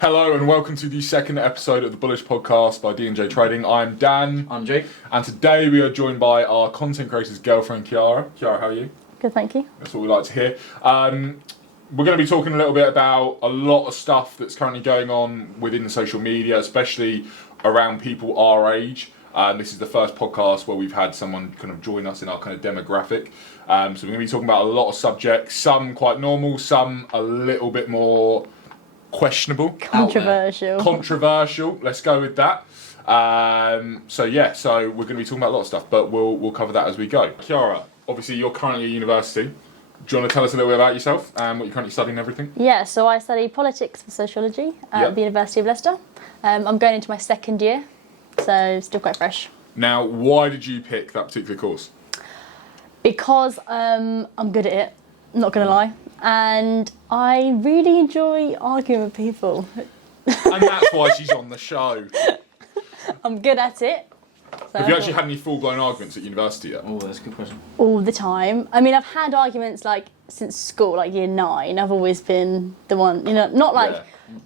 Hello and welcome to the second episode of the Bullish podcast by D&J Trading. I'm Dan. I'm Jake. And today we are joined by our content creator's girlfriend, Chiara. Chiara, how are you? Good, thank you. That's what we like to hear. We're going to be talking a little bit about a lot of stuff that's currently going on within social media, especially around people our age. This is the first podcast where we've had someone kind of join us in our kind of demographic. So we're going to be talking about a lot of subjects, some quite normal, some a little bit more questionable. Controversial, let's go with that. So we're going to be talking about a lot of stuff, but we'll cover that as we go. Chiara, obviously you're currently at university. Do you want to tell us a little bit about yourself and what you're currently studying and everything? Yeah, so I study politics and sociology at the University of Leicester. I'm going into my second year, so still quite fresh. Now, why did you pick that particular course? Because I'm good at it, not going to lie, and I really enjoy arguing with people. And that's why she's on the show. I'm good at it. So Have you actually had any full-blown arguments at university yet? Oh, that's a good question. all the time. I mean, I've had arguments like since school, like year 9. I've always been the one, not like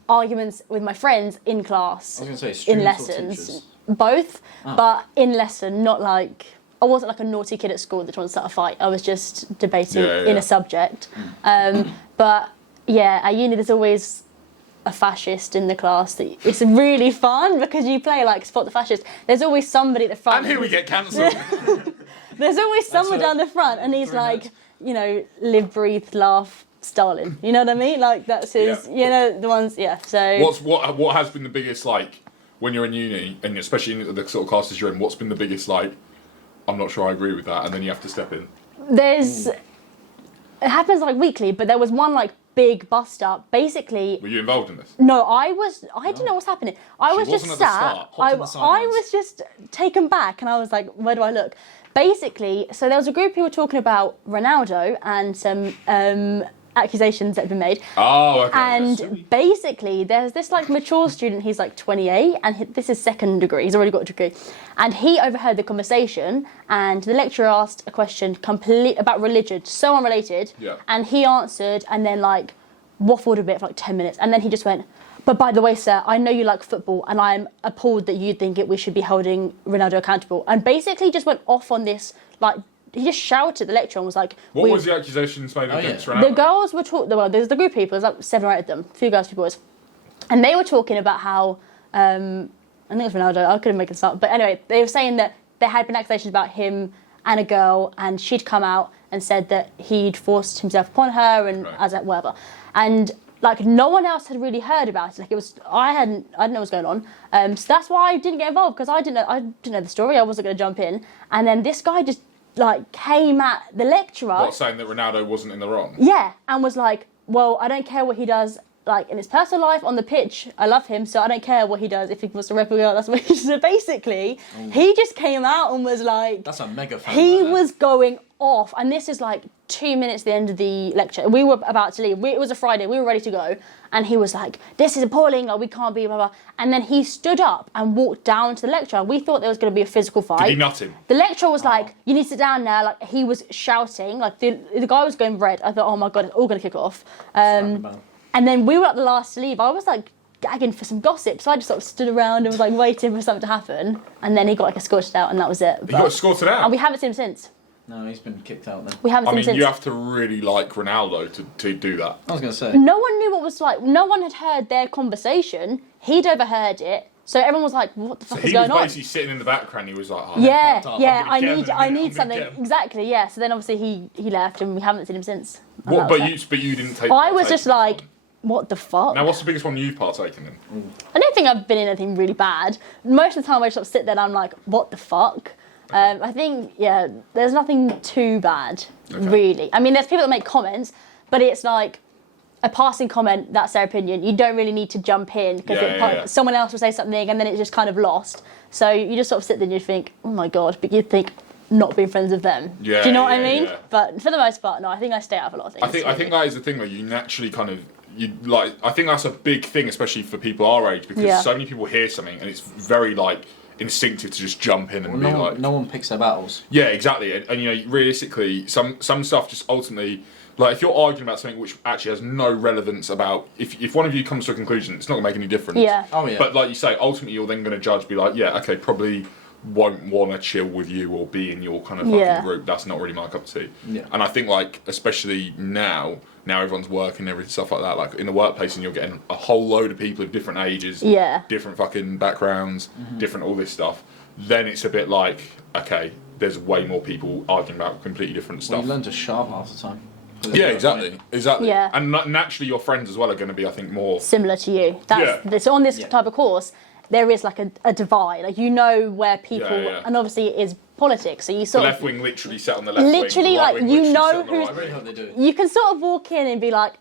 arguments with my friends in class. I was going to say, in lessons, both, but in lesson, not like I wasn't like a naughty kid at school that wanted to start a fight. I was just debating in a subject. But yeah, at uni there's always a fascist in the class. It's really fun because you play like spot the fascist. There's always somebody at the front. And here we get cancelled. There's always someone down the front, and he's like, live, breathe, laugh, Stalin. You know what I mean? Like that's his. The ones. Yeah. So. What has been the biggest when you're in uni, and especially in the sort of classes you're in? What's been the biggest I'm not sure I agree with that, and then you have to step in. It happens like weekly, but there was one big bust up. Basically, were you involved in this? No, I didn't know what's happening. I was just sat. I was just taken back, and I was like, where do I look? Basically, so there was a group who were talking about Ronaldo and some accusations that had been made. Oh, okay. And basically, there's this mature student. He's 28, and this is second degree. He's already got a degree, and he overheard the conversation. And the lecturer asked a question about religion, so unrelated. Yeah. And he answered, and then waffled a bit for 10 minutes, and then he just went, "But by the way, sir, I know you like football, and I'm appalled that you think we should be holding Ronaldo accountable." And basically, just went off on this He just shouted at the lecturer and was like... What was the accusations made against Ronaldo? The girls were talking... Well, there's the group of people. There's 7 or 8 of them. A few girls, a few boys. And they were talking about how... I think it was Ronaldo. I couldn't make this up. But anyway, they were saying that there had been accusations about him and a girl, and she'd come out and said that he'd forced himself upon her and whatever. And... no one else had really heard about it. I didn't know what was going on. So that's why I didn't get involved, because I didn't know the story. I wasn't going to jump in. And then this guy just... came at the lecturer. What, saying that Ronaldo wasn't in the wrong? Yeah, and was like, well, I don't care what he does, in his personal life, on the pitch, I love him, so I don't care what he does. If he wants to rep a girl, that's what he does. So basically, he just came out and was like... That's a mega fan. He was going off, and this is 2 minutes at the end of the lecture. We were about to leave. It was a Friday, we were ready to go, and he was like, "This is appalling, we can't be, blah, blah." And then he stood up and walked down to the lecturer. We thought there was going to be a physical fight. Did he nut him? The lecturer was like, "You need to sit down now." He was shouting, the guy was going red. I thought, oh my God, it's all going to kick off. And then we were at the last to leave. I was gagging for some gossip, so I just sort of stood around and was waiting for something to happen. And then he got escorted out, and that was it. He got escorted out? And we haven't seen him since. No, he's been kicked out then. We haven't seen him since. You have to really like Ronaldo to do that. I was going to say. No one knew what was no one had heard their conversation. He'd overheard it. So everyone was like, what the fuck is going on? He was basically sitting in the background. He was like, I need something. Exactly, yeah. So then obviously he left, and we haven't seen him since. What, but you didn't take I was just what the fuck? Now, what's the biggest one you've partaken in? I don't think I've been in anything really bad. Most of the time I just sort of sit there and I'm like, what the fuck? I think, there's nothing too bad, really. I mean, there's people that make comments, but it's a passing comment, that's their opinion. You don't really need to jump in, because someone else will say something and then it's just kind of lost. So you just sort of sit there and you think, oh my God, but you'd think not being friends with them. Do you know what I mean? Yeah. But for the most part, no, I think I stay out of a lot of things. I think that is the thing where you naturally kind of... I think that's a big thing, especially for people our age, because so many people hear something and it's very instinctive to just jump in and no one picks their battles. Yeah, exactly. And realistically, some stuff just ultimately Like, if you're arguing about something which actually has no relevance about, if one of you comes to a conclusion, it's not going to make any difference. Yeah. Oh, yeah. But like you say, ultimately you're then going to judge, be like, yeah, okay, probably won't want to chill with you or be in your kind of fucking group. That's not really my cup of tea. Yeah. And I think, like, especially now everyone's working and everything, stuff like that, like in the workplace, and you're getting a whole load of people of different ages, different fucking backgrounds, different all this stuff, then it's a bit like, okay, there's way more people arguing about completely different stuff. Well, you learn to sharp half the time. Yeah, exactly. Yeah. And naturally your friends as well are going to be, I think, more similar to you. So on this type of course, there is like a divide. Like, you know where people, and obviously it is politics. So you sort the of left wing literally sat on the left literally wing, like right wing you literally know sat on the who's. right wing. They do. You can sort of walk in and be like,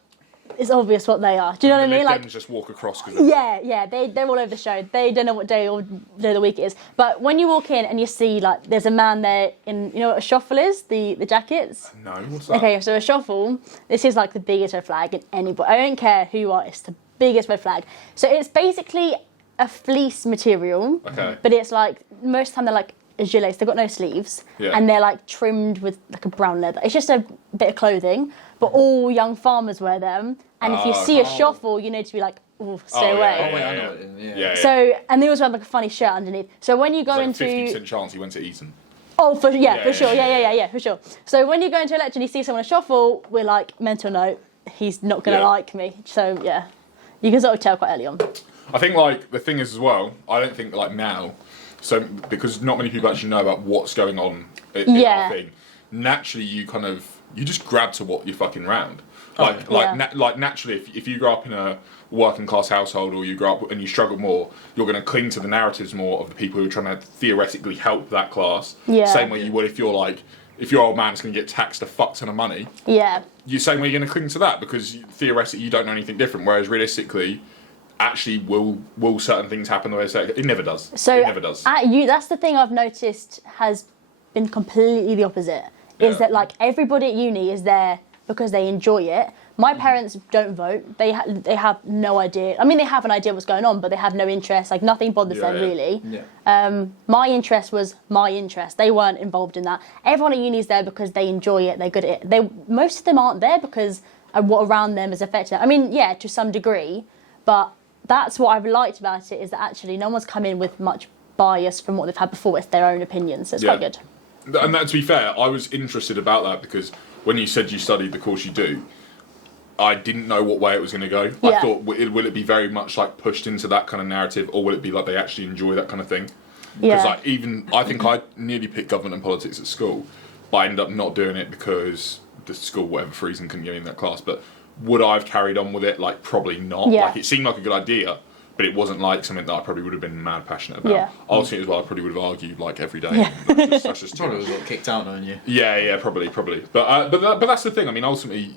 it's obvious what they are. Do you know what I mean? Like, Like, just walk across. they're all over the show. They don't know what day of the week it is. But when you walk in and you see, like, there's a man there in, you know what a shuffle is? The jackets? No, what's that? Okay, so a shuffle, this is like the biggest red flag in anybody. I don't care who you are, it's the biggest red flag. So it's basically a fleece material. Okay. But it's like, most of the time they're like gilets, they've got no sleeves. Yeah. And they're like trimmed with like a brown leather. It's just a bit of clothing. But all young farmers wear them. And if you see a shuffle, you need to be like, oh, stay away. Oh, wait, I know it. Yeah. So, and they also have like a funny shirt underneath. So when you go There's like into... 50% chance he went to Eton. Oh, for sure. Yeah, For sure. So when you go into a lecture and you see someone shuffle, we're like, mental note, he's not going to like me. So, yeah, you can sort of tell quite early on. I think, like, the thing is as well, I don't think, like, now, so because not many people actually know about what's going on in our thing, naturally you just grab to what you're fucking round. Like naturally, if you grow up in a working class household, or you grow up and you struggle more, you're going to cling to the narratives more of the people who are trying to theoretically help that class. Same way you would if you're like, if your old man's going to get taxed a fuck ton of money. You same way you're going to cling to that, because theoretically you don't know anything different. Whereas realistically, actually, will certain things happen the way they say it never does. So it never does. That's the thing I've noticed has been completely the opposite. Is that like everybody at uni is there because they enjoy it. My parents don't vote. They have no idea. I mean, they have an idea what's going on, but they have no interest. Like, nothing bothers them really. My interest was my interest. They weren't involved in that. Everyone at uni is there because they enjoy it. They're good at it. Most of them aren't there because what around them has affected them. I mean, yeah, to some degree, but that's what I've liked about it, is that actually no one's come in with much bias from what they've had before. It's their own opinions. So it's quite good. And that, to be fair, I was interested about that because when you said you studied the course you do, I didn't know what way it was going to go. I thought, will it be very much like pushed into that kind of narrative, or will it be like they actually enjoy that kind of thing? Because like, I think I nearly picked government and politics at school, but I ended up not doing it because the school, whatever for reason, couldn't get me in that class. But would I have carried on with it? Like, probably not. Like, it seemed like a good idea, but it wasn't like something that I probably would have been mad passionate about. Ultimately as well, I probably would have argued like every day. That's just probably was got kicked out, knowing you. Yeah, probably. But that's the thing. I mean, ultimately,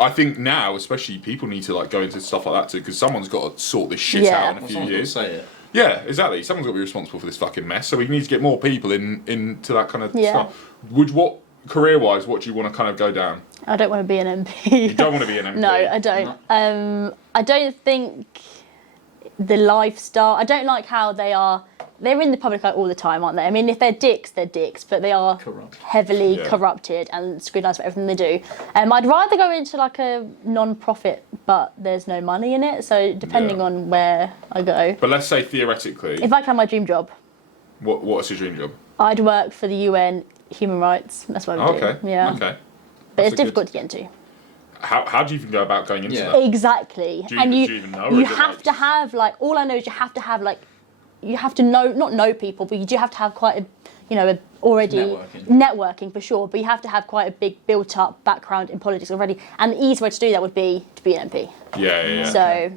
I think now, especially, people need to like go into stuff like that too, because someone's got to sort this shit out in a few years. Say it. Yeah, exactly. Someone's got to be responsible for this fucking mess. So we need to get more people into that kind of stuff. Career-wise, what do you want to kind of go down? I don't want to be an MP. You don't want to be an MP? No, I don't. I don't think the lifestyle... I don't like how they are... They're in the public eye all the time, aren't they? I mean, if they're dicks, but they are heavily corrupted and scrutinised for everything they do. I'd rather go into like a non-profit, but there's no money in it, so depending on where I go. But let's say theoretically... If I could have my dream job... What's your dream job? I'd work for the UN Human Rights. That's what I would do. Yeah. Okay. But it's difficult to get into. How do you even go about going into that? Exactly. Do you even know? You have to have, like, all I know is you have to have, like, you have to not know people, but you do have to have quite a, already networking for sure, but you have to have quite a big built-up background in politics already, and the easy way to do that would be to be an MP. Yeah. So...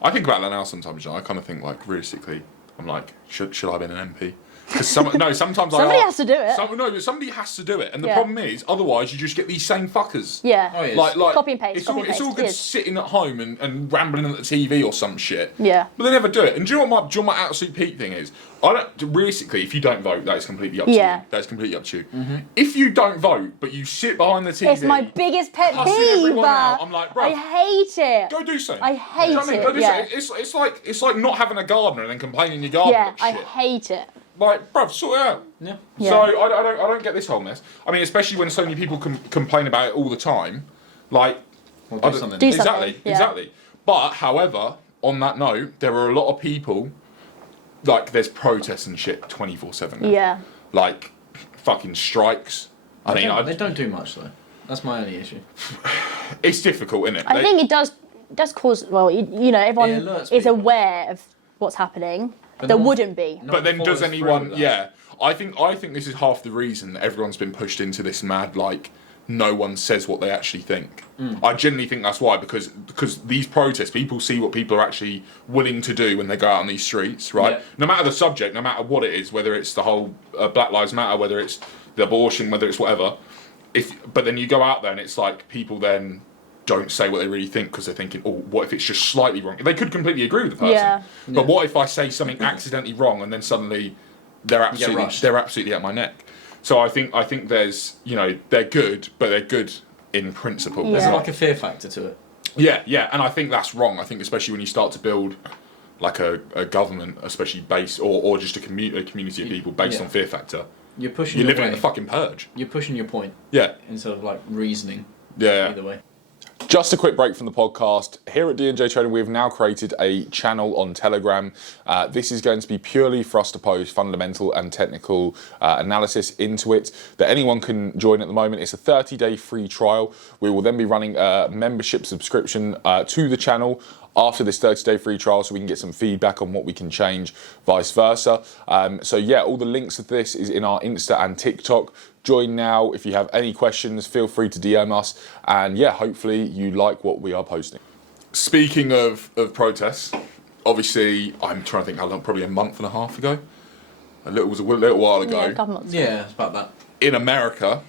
I think about that now sometimes, I kind of think, like, realistically, I'm like, should I have been an MP? Because sometimes somebody has to do it. Somebody has to do it, and the problem is, otherwise you just get these same fuckers. Yeah. Oh, yes. Like copy and paste. It's all good sitting at home and rambling at the TV or some shit. Yeah. But they never do it. And do you know what my absolute peak thing is? Realistically, if you don't vote, that is completely up to you. That's completely up to you. Mm-hmm. If you don't vote, but you sit behind the TV, it's my biggest pet cussing peeve. everyone out, I'm like, bro, I hate it. Go do something. I hate it. Go do something. It's like not having a gardener and then complaining your garden. Yeah, looks shit. I hate it. Like, bruv, sort it out. Yeah. So I don't get this whole mess. I mean, especially when so many people complain about it all the time. Like, Well, I do don't- something. Do exactly, something, yeah. exactly. But however, on that note, there are a lot of people. Like, there's protests and shit 24/7. Yeah. Like, fucking strikes. I mean, They don't do much though. That's my only issue. it's difficult, isn't it? I think it does cause, well, you know, everyone It alerts is people. aware of what's happening. But There no one- wouldn't be. no But one then does follows through anyone? with that. Yeah, I think this is half the reason that everyone's been pushed into this mad, like, no one says what they actually think. I genuinely think that's why, because these protests, people see what people are actually willing to do when they go out on these streets, right? Yeah. No matter the subject, no matter what it is, whether it's the whole Black Lives Matter, whether it's the abortion, whether it's whatever. But then you go out there and it's like people then don't say what they really think because they're thinking, oh, what if it's just slightly wrong? They could completely agree with the person. Yeah. But what if I say something accidentally wrong and then suddenly they're rushed. absolutely at my neck? So I think there's, you know, they're good, but they're good in principle. Yeah. There's like a fear factor to it. Yeah, and I think that's wrong. I think especially when you start to build like a government, especially based or just a community of people based Yeah. on fear factor. You're pushing. You're your living in way. the fucking purge. You're pushing your point Yeah. instead of like reasoning. Yeah. Either way. Just a quick break from the podcast. Here at D&J Trading, we've now created a channel on Telegram. This is going to be purely for us to post fundamental and technical analysis into it that anyone can join at the moment. It's a 30-day free trial. We will then be running a membership subscription to the channel after this 30-day free trial so we can get some feedback on what we can change, vice versa. So yeah, all the links of this is in our Insta and TikTok. Join now. If you have any questions, feel free to DM us. And yeah, hopefully you like what we are posting. Speaking of protests, obviously, I'm trying to think how long, probably a month and a half ago. It was a little while ago. Yeah, a couple months ago. Yeah, it's about that. In America,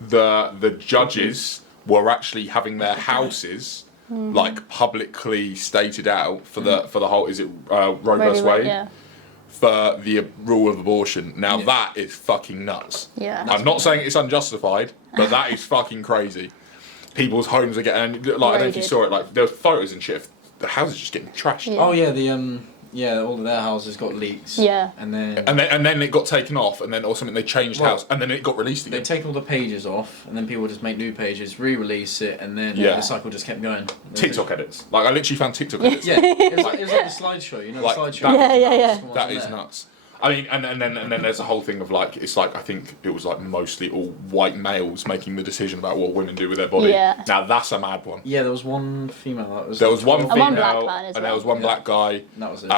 the judges were actually having their houses like publicly stated out for the whole, is it Roe vs. Wade? Yeah. For the rule of abortion. Now Yeah. that is fucking nuts. Yeah. I'm not saying it's unjustified, but that is fucking crazy. People's homes are getting, like, I don't know if you Raided. saw it, like there was photos and shit. The houses just getting trashed. Yeah. Oh yeah, all of their houses got leaks. Yeah. And then And then it got taken off, and then or something they changed Well, house, and then it got released they again. take all the pages off, and then people just make new pages, re-release it, and then Yeah. the cycle just kept going. TikTok edits. Like I literally found TikTok edits. Yeah, it was like the slideshow. You know, Like, the slideshow. that- Yeah. That is nuts. I mean, and then there's a whole thing of like, it's like, I think it was like mostly all white males making the decision about what women do with their body. Yeah. Now that's a mad one. Yeah, there was one female. That was There was one And female, one black man as and there well. was one Yeah. black guy. That was it.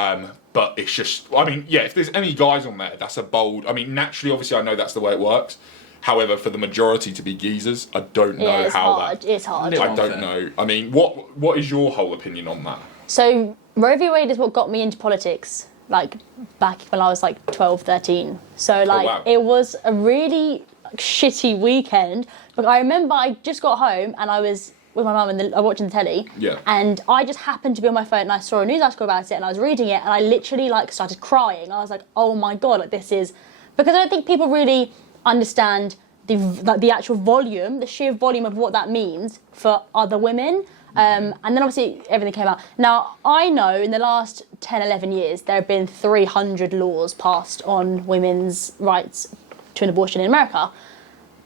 But it's just, I mean, yeah, if there's any guys on there, that's a bold, I mean, naturally, obviously, I know that's the way it works. However, for the majority to be geezers, I don't know Yeah, it's how hard. that. It's hard. Little I don't unfair. know. I mean, what is your whole opinion on that? So Roe v. Wade is what got me into politics, like back when I was like 12, 13. So like wow. it was a really shitty weekend. But I remember I just got home and I was with my mum and I was watching the telly. Yeah. And I just happened to be on my phone and I saw a news article about it and I was reading it and I literally like started crying. I was like, oh my God, like this is, because I don't think people really understand the actual volume, the sheer volume of what that means for other women. And then obviously everything came out. Now, I know in the last 10, 11 years, there have been 300 laws passed on women's rights to an abortion in America.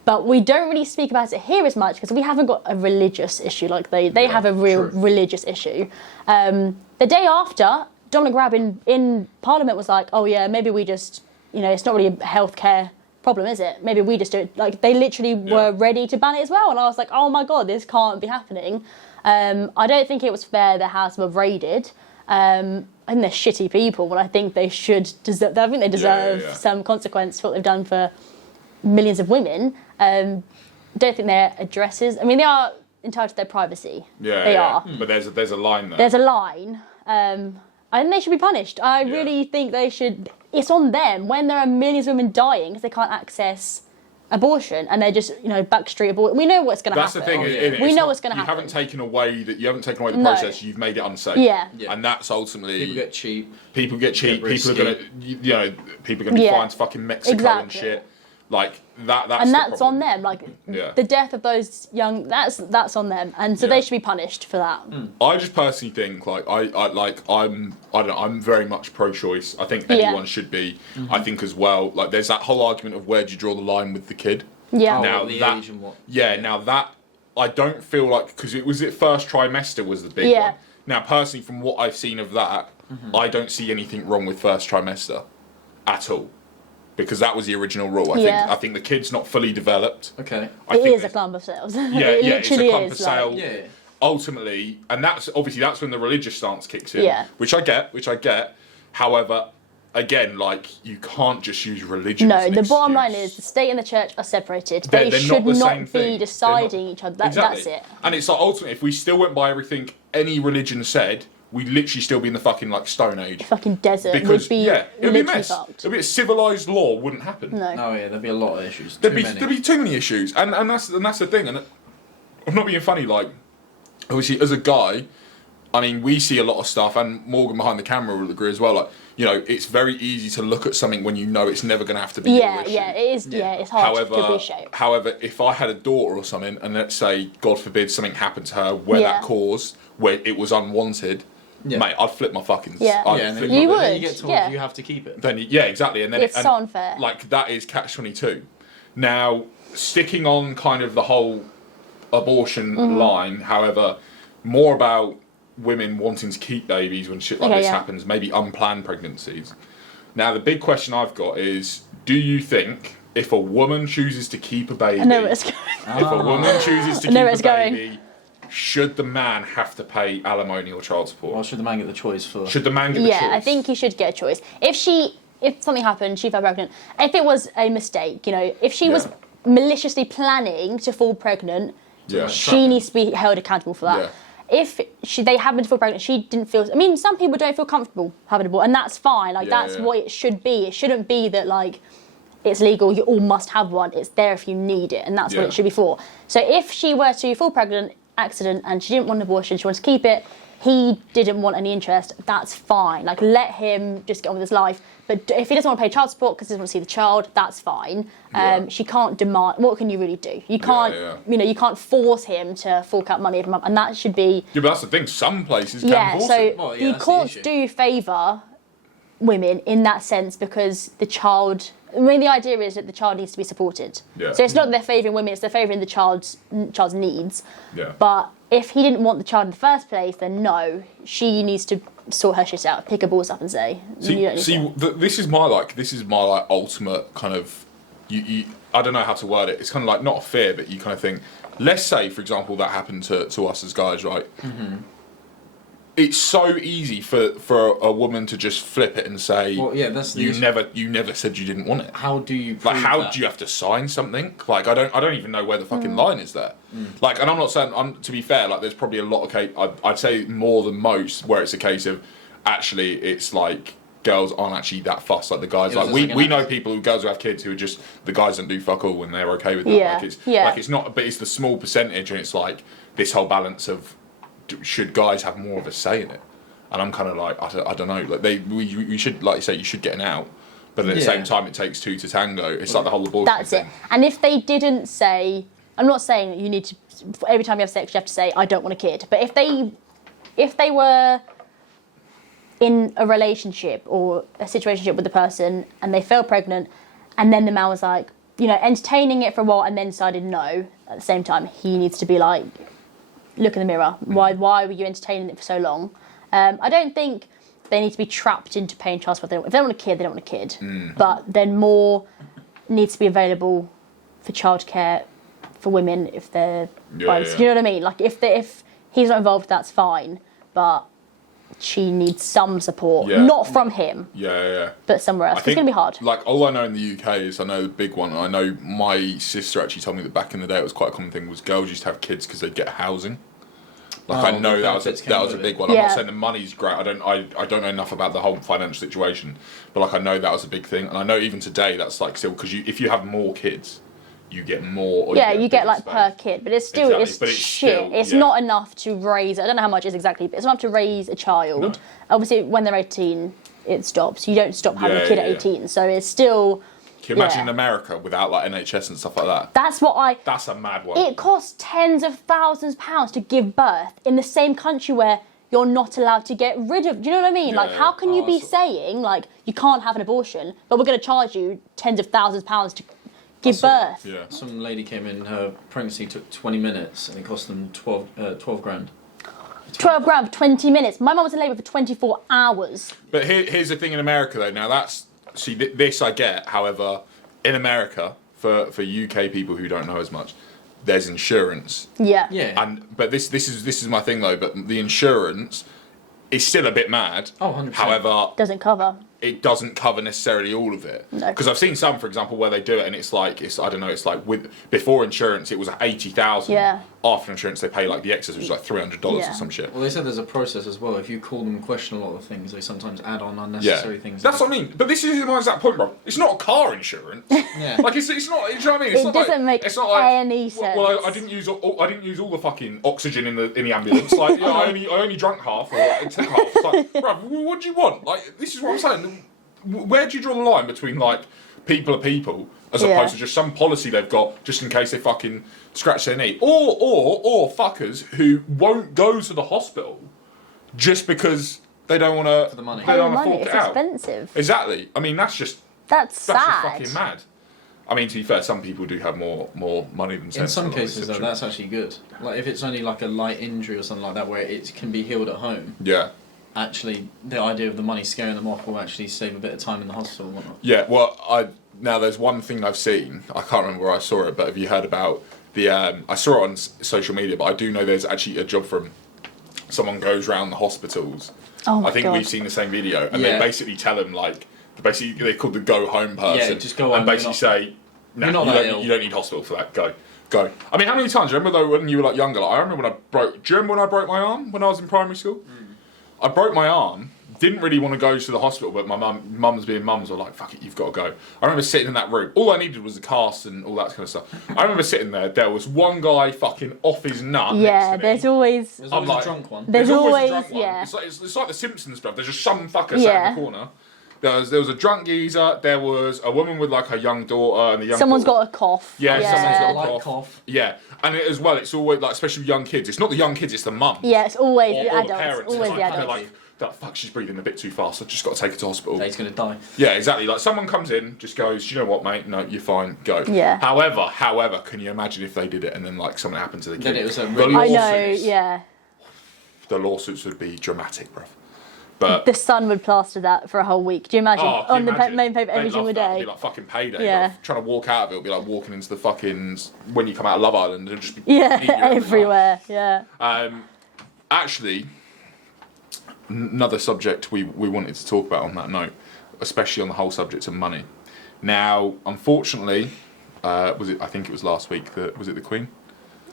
But we don't really speak about it here as much because we haven't got a religious issue like they have a real true. religious issue. The day after, Dominic Raab in Parliament was like, oh yeah, maybe we just, you know, it's not really a healthcare problem, is it? Maybe we just do it. Like they literally were ready to ban it as well. And I was like, oh my God, this can't be happening. I don't think it was fair the house were raided. I think they're shitty people, but I think they should deserve. I think they deserve some consequence for what they've done for millions of women. Don't think they're addresses. I mean, they are entitled to their privacy. Yeah, they yeah. are. But there's a line there. There's a line. I think they should be punished. I really think they should. It's on them when there are millions of women dying because they can't access abortion and they're just, you know, backstreet abortion. We know what's going to happen. That's the thing. Isn't it? We It's know not- what's going to happen. You haven't taken away the No. process. You've made it unsafe. Yeah. And that's ultimately People get cheap. People get cheap. Get People are gonna, risky. you know, people are gonna be Yeah. flying to fucking Mexico and Exactly. shit. Like that. That's And the that's problem. on them. Like Yeah. the death of those young. That's on them, and so Yeah. they should be punished for that. I just personally think I'm very much pro-choice. I think Yeah. anyone should be. I think as well. Like there's that whole argument of where do you draw the line with the kid. Yeah. Now the that age and what. yeah, now that I don't feel like, because it first trimester was the big Yeah. one. Now, personally, from what I've seen of that, I don't see anything wrong with first trimester at all, because that was the original rule. I think the kid's not fully developed. Okay. It is a clump of cells. Yeah, it's a clump of cell. Yeah. Ultimately, and that's when the religious stance kicks in, Yeah. which I get. However, again, like, you can't just use religion. as No, an the bottom excuse. line is the state and the church are separated. They're They not should the not same be thing. deciding They're not- each other. Exactly. That's it. And it's like, ultimately, if we still went by everything any religion said, we'd literally still be in the fucking, like, Stone Age. Fucking desert Because, would be it'd be a literally mess. fucked. It'd be a civilised law wouldn't happen. No. Oh yeah, there'd be a lot of issues. There'd be too many issues. And that's the thing. And I'm not being funny, like, obviously, as a guy, I mean, we see a lot of stuff, and Morgan behind the camera will agree as well, like, you know, it's very easy to look at something when you know it's never going to have to be your issue. Yeah, it is. Yeah, it's hard to appreciate. However, if I had a daughter or something, and let's say, God forbid, something happened to her where that caused, where it was unwanted, mate, I'd flip my fucking... Yeah. I'd flip You my- would. Then you get told yeah. you have to keep it. Then exactly, and then It's so unfair. Like, that is catch-22. Now, sticking on kind of the whole abortion Mm-hmm. line, however, more about women wanting to keep babies when shit like this happens, maybe unplanned pregnancies. Now, the big question I've got is, do you think if a woman chooses to keep a baby, I know where it's going. if a woman chooses to I know keep where a it's going. baby, should the man have to pay alimony or child support? Or should the man get the choice for? Should the man get the choice? Yeah, I think he should get a choice. If something happened, she fell pregnant, if it was a mistake, you know, if she was maliciously planning to fall pregnant, she needs to be held accountable for that. Yeah. If they happened to fall pregnant, she didn't feel... I mean, some people don't feel comfortable having an abortion, and that's fine. Like, that's what it should be. It shouldn't be that, like, it's legal, you all must have one. It's there if you need it, and that's what it should be for. So if she were to fall pregnant, accident, and she didn't want an abortion, she wanted to keep it, he didn't want any interest, that's fine. Like, let him just get on with his life. But if he doesn't want to pay child support because he doesn't want to see the child, that's fine. She can't demand... What can you really do? You can't, you know, you can't force him to fork out money every month, and that should be... Yeah, but that's the thing. Some places can force it. So the courts do favour women in that sense because the child... I mean, the idea is that the child needs to be supported. Yeah. So it's not that they're favouring women, it's they're favouring the child's needs. Yeah. But if he didn't want the child in the first place, then no, she needs to sort her shit out, pick her balls up and say, you don't need to. This is my ultimate kind of, I don't know how to word it. It's kind of like not a fear, but you kind of think, let's say, for example, that happened to us as guys, right? Mm-hmm. It's so easy for a woman to just flip it and say, well, yeah, that's the you issue. never said you didn't want it. How do you prove Like, how that? do you have to sign something? Like, I don't even know where the fucking line is there. Like, and I'm not saying, to be fair, like, there's probably a lot of case, I'd say more than most, where it's a case of, actually, it's like, girls aren't actually that fussed. Like, the guys, like, we know people, girls who have kids who are just, the guys don't do fuck all and they're okay with that. Yeah. Like, it's not, but it's the small percentage, and it's like, this whole balance of, should guys have more of a say in it? And I'm kind of like, I don't know. Like, we should, like you say, you should get an out. But at the same time, it takes two to tango. It's like the whole abortion That's thing. it. And if they didn't say, I'm not saying that you need to, every time you have sex, you have to say, I don't want a kid. But if they were in a relationship or a situationship with the person and they fell pregnant, and then the man was like, you know, entertaining it for a while and then decided no, at the same time, he needs to be like, look in the mirror. Why were you entertaining it for so long? I don't think they need to be trapped into paying child support. If they don't want a kid, they don't want a kid. But then more needs to be available for childcare for women if they're... Do you know what I mean? Like, if he's not involved, that's fine. But she needs some support. Not from him. But somewhere else. It's going to be hard. Like, all I know in the UK is, I know the big one, and I know my sister actually told me that back in the day it was quite a common thing, was girls used to have kids because they'd get housing. Like, I know that was a big one. I'm not saying the money's great. I don't know enough about the whole financial situation, but like, I know that was a big thing, and I know even today that's like still, because if you have more kids, you get more. Or you get like space per kid, but it's still it's shit. Still, it's not enough to raise. I don't know how much it is exactly, but it's not enough to raise a child. No. Obviously, when they're 18, it stops. You don't stop having a kid at 18, so it's still. Can you imagine in America without like NHS and stuff like that? That's a mad one. It costs tens of thousands of pounds to give birth in the same country where you're not allowed to get rid of. Do you know what I mean? Like, how can you be saying like you can't have an abortion, but we're going to charge you tens of thousands of pounds to give birth. Yeah. Some lady came in, her pregnancy took 20 minutes and it cost them 12 grand. 12 grand for 20 minutes. My mum was in labour for 24 hours. But here's the thing in America though. Now this I get. However, in America, for UK people who don't know as much, there's insurance. Yeah. Yeah. But this is my thing though. But the insurance is still a bit mad. Oh, 100%. However, Doesn't cover. it doesn't cover necessarily all of it. No. Because I've seen some, for example, where they do it and it's I don't know, it's like with before insurance it was 80,000. Yeah. After insurance they pay like the excess, which is like $300 Yeah. or some shit. Well, they said there's a process as well. If you call them and question a lot of things, they sometimes add on unnecessary things. That's what I mean. But this is my exact point, bro. It's not a car insurance. Yeah. Like it's not. You know what I mean? It's It not doesn't like, make it's not like, any sense. Well, I didn't use all the fucking oxygen in the ambulance. Like, I only drank half or I took half. It's like, bro, what do you want? Like, this is what I'm saying. Where do you draw the line between like people are people as opposed to just some policy they've got just in case they fucking scratch their knee, or fuckers who won't go to the hospital just because they don't want to. For the money. They don't Pay want to money, fork it's it out. expensive. Exactly. I mean, that's just That's just sad. fucking mad. I mean, to be fair, some people do have more money than sense. In some in a lot of cases, though, situations. that's actually good. Like if it's only like a light injury or something like that, where it can be healed at home. Yeah. Actually, the idea of the money scaring them off will actually save a bit of time in the hospital and whatnot. Yeah. Well, now there's one thing I've seen. I can't remember where I saw it, but have you heard about the? I saw it on social media, but I do know there's actually a job from someone goes round the hospitals. Oh my I think God. we've seen the same video, and Yeah. they basically tell them like, they're called the go home person. Yeah, just go home, and basically say, no, you're not you that don't, ill. you don't need hospital for that. Go. I mean, how many times? Remember though when you were like younger? Like, I remember when I broke. Do you remember when I broke my arm when I was in primary school? I broke my arm. Didn't really want to go to the hospital, but my mums being mums were like, "Fuck it, you've got to go." I remember sitting in that room. All I needed was a cast and all that kind of stuff. I remember sitting there. There was one guy fucking off his nut. Yeah, next to me. there's always. There's I'm always like- a drunk one. There's a always, drunk one. yeah. It's like the Simpsons stuff. There's just some fucker sat Yeah. in the corner. There was a drunk geezer. There was a woman with like her young daughter, and the young Someone's daughter, got a cough. Yeah, Someone's got a yeah. light cough. cough. Yeah, and as well, it's always like, especially with young kids. It's not the young kids, it's the mum. Yeah, it's always Or the the adults. parents. Always It's the like, adults. like, that fuck, she's breathing a bit too fast. I've just got to take her to hospital. He's gonna die. Yeah, exactly. Like someone comes in, just goes, you know what, mate? No, you're fine. Go. Yeah. However, can you imagine if they did it and then like something happened to the kid? Then it was a The really- I know, lawsuits- yeah. The lawsuits would be dramatic, bruv. But The sun would plaster that for a whole week. Do you imagine? oh, can On you the imagine? main paper every They'd single love that. It'd day. be like fucking payday. Yeah. Like, trying to walk out of it would be like walking into the fucking when you come out of Love Island and just be Yeah, eating your own everywhere. Yeah. Actually, another subject we wanted to talk about on that note, especially on the whole subject of money. Now, unfortunately, was it? I think it was last week. Was it the Queen?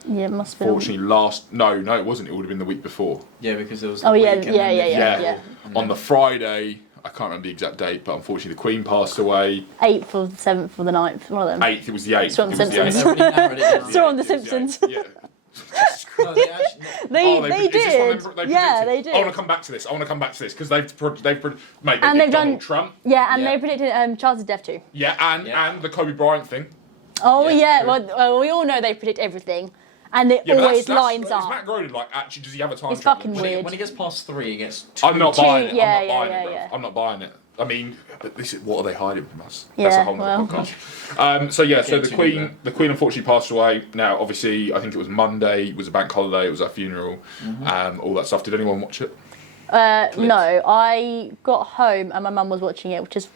Yeah, it must have been. Fortunately, no, it wasn't. It would have been the week before. Yeah, because there was. Oh, the yeah, week and yeah, then the- yeah, yeah. On the Friday, I can't remember the exact date, but unfortunately, the Queen passed away. 8th or 7th or the 9th, one of them. 8th. It was the 8th. It's on It was the Simpsons. 8th. Everybody narrowed it down. Saw on The It was the Simpsons. 8th, Yeah. No, they actually. They Oh, did. is this one Yeah, predicted? they did. I want to come back to this. because mate, And they've Donald done- Trump. Yeah, and Yeah. they predicted Charles' death too. Yeah, Yeah. and the Kobe Bryant thing. Oh Yeah, yeah, true. well, we all know they predict everything, and it Yeah, but always that's, lines is up. Matt Groening like actually? Does he have a time? It's travel? fucking When weird. when he gets past 3, he gets 2. I'm not Two, buying it. yeah, I'm not buying yeah, it, bro. yeah. I'm not buying it. I mean, but this is what are they hiding from us? Yeah, That's a whole well. nother podcast. So Getting the too Queen, deep the Queen unfortunately passed away. Now, obviously, I think it was Monday. It was a bank holiday. It was her funeral. All that stuff. Did anyone watch it? No, I got home and my mum was watching it, which is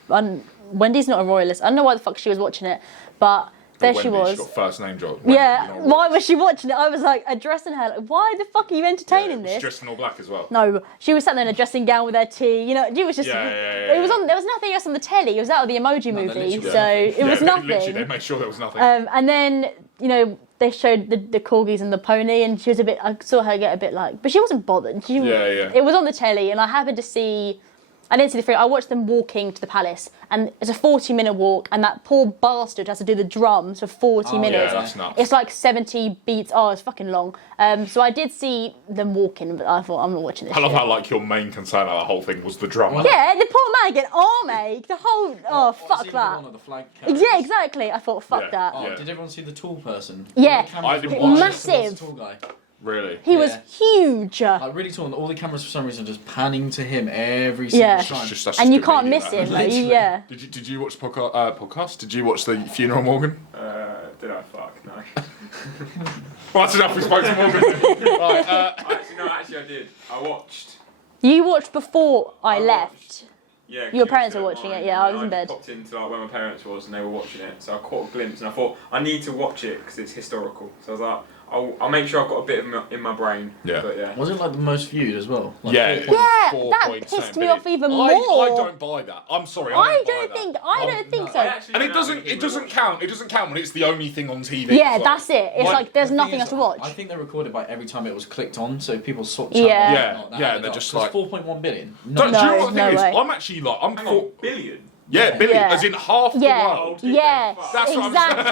Wendy's not a royalist. I don't know why the fuck she was watching it, but there she Wendy, was. She got first name job. Yeah, why was she watching it? I was like addressing her. Like, why the fuck are you entertaining She's this? dressed in all black as well. No, she was sat there in a dressing gown with her tea. You know, it was just. Yeah. It was on. There was nothing else on the telly. It was out of the Emoji No, Movie, literally so nothing. it was Literally, nothing. they made sure there was nothing. And then they showed the corgis and the pony, and she was a bit. I saw her get a bit like, but she wasn't bothered. Yeah. It was on the telly, and I happened to see. I didn't see the film. I watched them walking to the palace, and it's a 40-minute walk, and that poor bastard has to do the drums for 40 Oh, minutes. Yeah, that's nuts. It's like 70 beats. Oh, it's fucking long. So I did see them walking, but I thought I'm not watching this. I love shit. how like your main concern out of the whole thing was the drama. Yeah, the poor man get arm ache. The whole. Oh, What's fuck even that. one of the flag carriers? Yeah, exactly. I thought, fuck Yeah. that. Oh, Yeah. did everyone see the tall person? Yeah. The camera I didn't was watch it. towards the tall guy. Really? He was huge. Like really tall, and all the cameras for some reason are just panning to him every single Yeah. time. Just such And you good can't media, miss that. him. Like, Literally. yeah. Did you watch the podcast? Did you watch the funeral, Morgan? Did I? Fuck, no. Well, that's enough. We spoke to Morgan. Right, Actually, I did. I watched. You watched before I left. watched. Yeah. 'cause Your it parents was were at watching mine, it, yeah, I and was in bed. Popped into like where my parents was, and they were watching it. So I caught a glimpse, and I thought I need to watch it because it's historical. So I was like, I'll make sure I've got a bit of it in my brain. Yeah. But yeah. Was it like the most viewed as well? Like Yeah. 4.4. Yeah, 4 that point pissed something me off billion. even I more. don't buy that. I'm sorry. I don't don't buy think that. so. I actually And it don't know how doesn't. many It people doesn't watch count. It doesn't count when it's the only thing on TV. Yeah, as well. that's it. It's like there's The thing nothing is, else to watch. I think they recorded by every time it was clicked on, so people sort Yeah. channels. Yeah, not that yeah, added they're up. just So it's like- 4.1 billion. Don't, do you know what the No thing is? way. I'm actually like I'm Hang for. on, billion. Yeah, billion, Yeah. as in half the Yeah, world. yeah, That's what I'm exactly.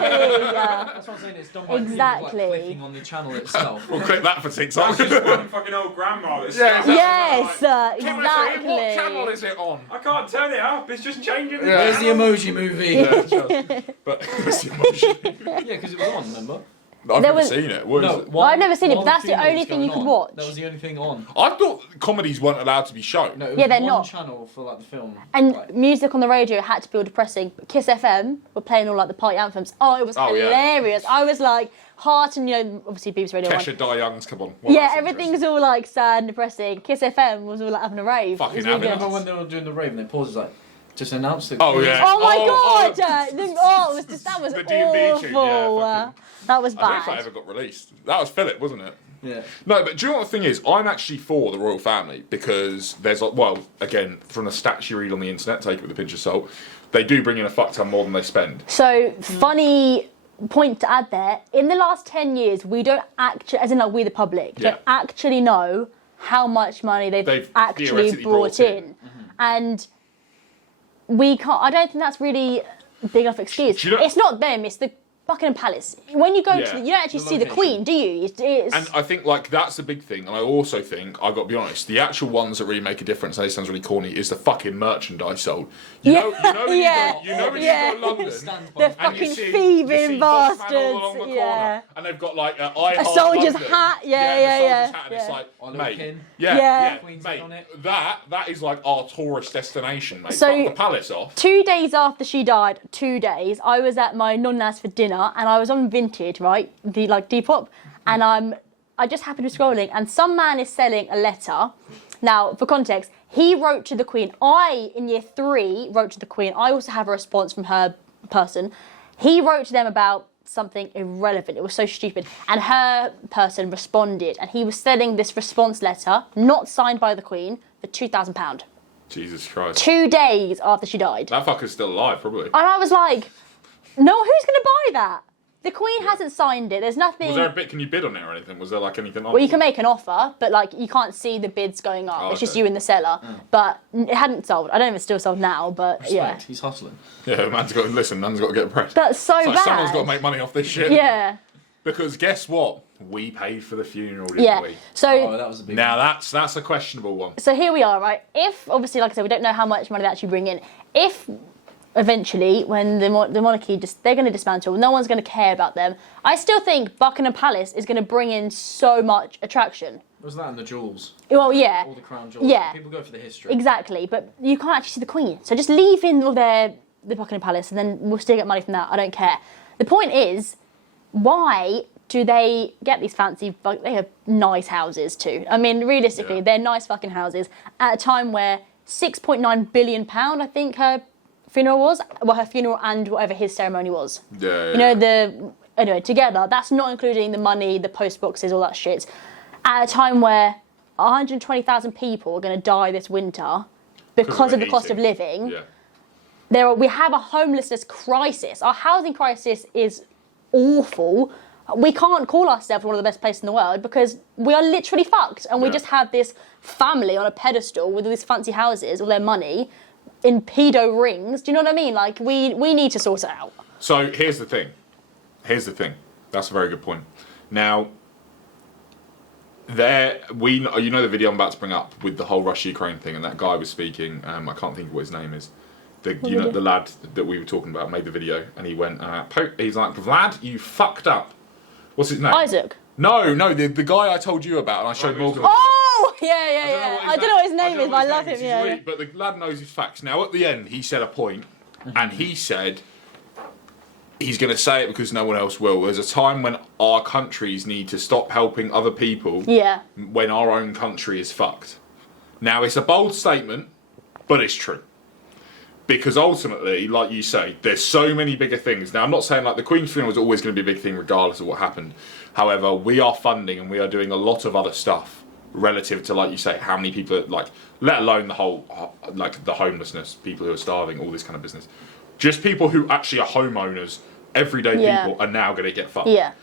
That's what I'm saying. It's done by Exactly. people like clicking on the channel itself. We'll click that for TikTok. That's just one fucking old grandma that's Yeah, stuck. Yes, Can I say, what channel exactly. is it on? I can't turn it up, it's just changing. Yeah. Where's the emoji movie? Yeah, just, but that's the emotion. Yeah, because it was on. Remember? I've There never was- seen it. What is it? Well, I've never seen it, while but that's the funeral only was thing you going could on, watch. That was the only thing on. I thought comedies weren't allowed to be shown. No, it was Yeah, they're one not. channel for like the film. And like, music on the radio had to be all depressing. But Kiss FM were playing all like the party anthems. Oh, it was Oh, yeah. hilarious. I was like, heart and, you know, obviously BBC Radio 1. Kesha, Die Young's come on. Well, Yeah, that's everything's all like sad and depressing. Kiss FM was all like having a rave. Fucking It was really having good. it. remember when they were doing the rave and they paused like, just announced it. Oh, yeah. Oh my Oh, god! It was just, that was The D&D tune, yeah, awful. fucking- That was I don't know if that bad. ever got released. That was Philip, wasn't it? Yeah. No, but do you know what the thing is? I'm actually for the royal family because there's, well, again, from the stats you read on the internet, take it with a pinch of salt, they do bring in a fuck ton more than they spend. So, funny point to add there. In the last 10 years, we don't actually, as in like we the public, Yeah. don't actually know how much money they've actually theoretically brought in. And we can't, I don't think that's really a big enough excuse. Do you know- It's not them, it's the Buckingham Palace. When you go Yeah. to the, you don't actually The see the location. Queen, do you? It's And I think like that's the big thing, and I also think I got to be honest, the actual ones that really make a difference. And this sounds really corny. Is the fucking merchandise sold? You know when Yeah. you go, when Yeah. you go to London. Stand the by. And you fucking see, thieving you see Bossman bastards. all along the Yeah. corner, and they've got like I A Heart soldier's London. hat, yeah, the yeah, soldier's yeah, hat, and it's yeah. like, Or a little mate, pin. Yeah. Queen's mate, head on it. that is like our tourist destination, mate. So- Fuck the palace off. 2 days after she died, 2 days, I was at my nonna's for dinner and I was on Vinted, right? The like Depop, and I just happened to be scrolling and some man is selling a letter. Now, for context, he wrote to the Queen. I, in year 3, wrote to the Queen. I also have a response from her person. He wrote to them about something irrelevant. It was so stupid. And her person responded and he was selling this response letter, not signed by the Queen, for £2,000. Jesus Christ. 2 days after she died. That fucker's still alive, probably. And I was like, no, who's going to buy that? The Queen hasn't signed it. There's nothing. Was there a bit? Can you bid on it or anything? Was there like anything on? Well, you can make an offer, but like you can't see the bids going up. Oh, It's just okay. you and the seller. But it hadn't sold. I don't know if it's still sold now, but Respect. He's hustling. Yeah, man's got to listen. Man's got to get pressed. That's so It's like bad. someone's got to make money off this shit. Yeah, Because guess what? We paid for the funeral, didn't yeah. we? So, Oh, that was a big Now one. that's a questionable one. so here we are, right? If obviously, like I said, we don't know how much money they actually bring in. If eventually, when the monarchy they're going to dismantle, no one's going to care about them. I still think Buckingham Palace is going to bring in so much attraction. Was that and the jewels? Well, yeah. All the crown jewels. Yeah. People go for the history. Exactly, but you can't actually see the Queen. So just leave in all the Buckingham Palace and then we'll still get money from that. I don't care. The point is, why do they get these fancy, they have nice houses too. I mean, realistically, Yeah. they're nice fucking houses at a time where £6.9 billion, I think her funeral was, well, her funeral and whatever his ceremony was. Yeah. You know, anyway, together, that's not including the money, the post boxes, all that shit. At a time where 120,000 people are going to die this winter because of the cost of living. Yeah. We have a homelessness crisis. Our housing crisis is awful. We can't call ourselves one of the best places in the world because we are literally fucked. And we Yeah. just have this family on a pedestal with all these fancy houses, all their money, in pedo rings. Do you know what I mean? Like, we need to sort it out. So here's the thing. That's a very good point. Now, you know the video I'm about to bring up with the whole Russia-Ukraine thing, and that guy was speaking. I can't think of what his name is. The lad that we were talking about made the video, and he went, he's like, Vlad, you fucked up. What's his name? Isaac. No, the guy I told you about, and I showed Morgan. Oh, yeah. I don't know what his name is, but I love him. He's Yeah. really- but the lad knows his facts. Now, at the end, he said a point, and he said he's going to say it because no one else will. There's a time when our countries need to stop helping other people Yeah. when our own country is fucked. Now, it's a bold statement, but it's true. Because ultimately, like you say, there's so many bigger things. Now, I'm not saying like the Queen's funeral is always going to be a big thing regardless of what happened. However, we are funding and we are doing a lot of other stuff relative to, like you say, how many people, like, let alone the whole, like the homelessness, people who are starving, all this kind of business. Just people who actually are homeowners, everyday people, are now going to get fucked. Yeah.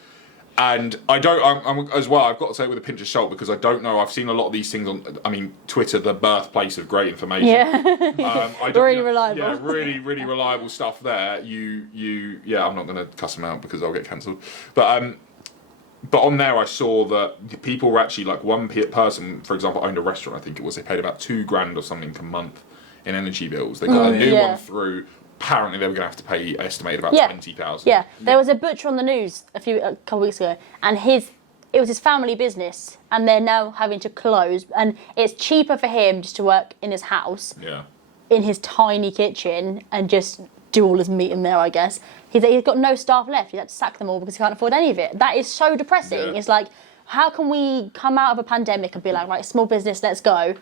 And I'm as well, I've got to say it with a pinch of salt because I don't know, I've seen a lot of these things on, Twitter, the birthplace of great information. Yeah. Really reliable. Yeah, really reliable stuff there. Yeah, I'm not going to cuss them out because I'll get cancelled. But on there I saw that people were actually, like one person, for example, owned a restaurant, I think it was, they paid about $2,000 or something a month in energy bills. They got a new one through. Apparently they were going to have to pay, estimated about 20,000. Yeah, there was a butcher on the news a couple weeks ago, and it was his family business, and they're now having to close, and it's cheaper for him just to work in his house, in his tiny kitchen, and just do all his meat in there, I guess. He's got no staff left. He's had to sack them all because he can't afford any of it. That is so depressing. Yeah. It's like, how can we come out of a pandemic and be like, right, small business, let's go,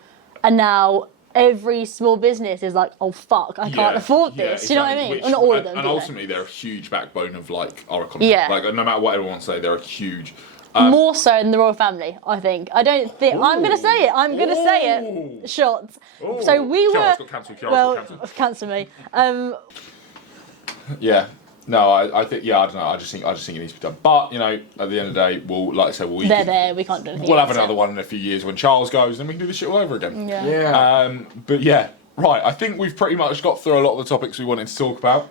and now every small business is like, oh fuck, I can't afford this. Do you know what I mean? Well, not all of them. And ultimately, they're a huge backbone of like our economy. Yeah. Like no matter what everyone wants to say, they're a huge. More so than the royal family, I think. I don't think. I'm going to say it. I'm going to say it. Shots. Ooh. So we were. Got cancelled. Cancel me. Yeah. No, I think. Yeah, I don't know. I just think it needs to be done. But at the end of the day, like I said, they're there. We can't do anything. We'll have another one in a few years when Charles goes, and we can do this shit all over again. Yeah. But yeah, right. I think we've pretty much got through a lot of the topics we wanted to talk about.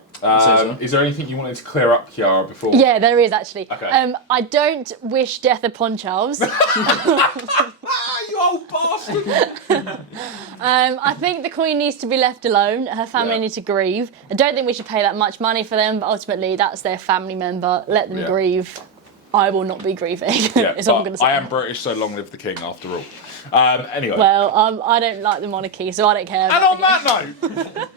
Is there anything you wanted to clear up, Chiara, before? Yeah, there is actually. Okay. I don't wish death upon Charles. You old bastard! I think the Queen needs to be left alone. Her family need to grieve. I don't think we should pay that much money for them, but ultimately that's their family member. Let them grieve. I will not be grieving. Is all I'm going to say. I am British, so long live the King, after all. Anyway. Well, I don't like the monarchy, so I don't care. And on that note,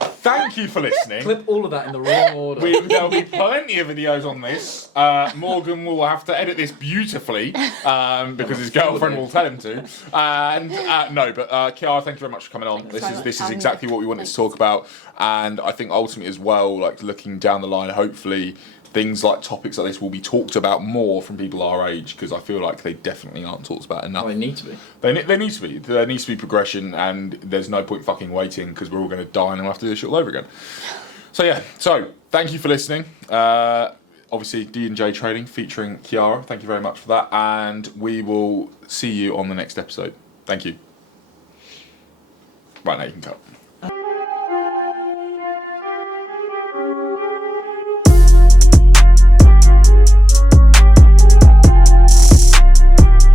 thank you for listening. Clip all of that in the wrong order. There'll be plenty of videos on this. Morgan will have to edit this beautifully because his girlfriend will tell him to. And Chiara, thank you very much for coming on. This is exactly what we wanted to talk about, and I think ultimately as well, like looking down the line, hopefully things like topics like this will be talked about more from people our age, because I feel like they definitely aren't talked about enough. Oh, they need to be. They need to be. There needs to be progression, and there's no point fucking waiting because we're all going to die and we'll have to do this shit all over again. So thank you for listening. Obviously, D&J Trading featuring Chiara. Thank you very much for that, and we will see you on the next episode. Thank you. Right, now you can cut.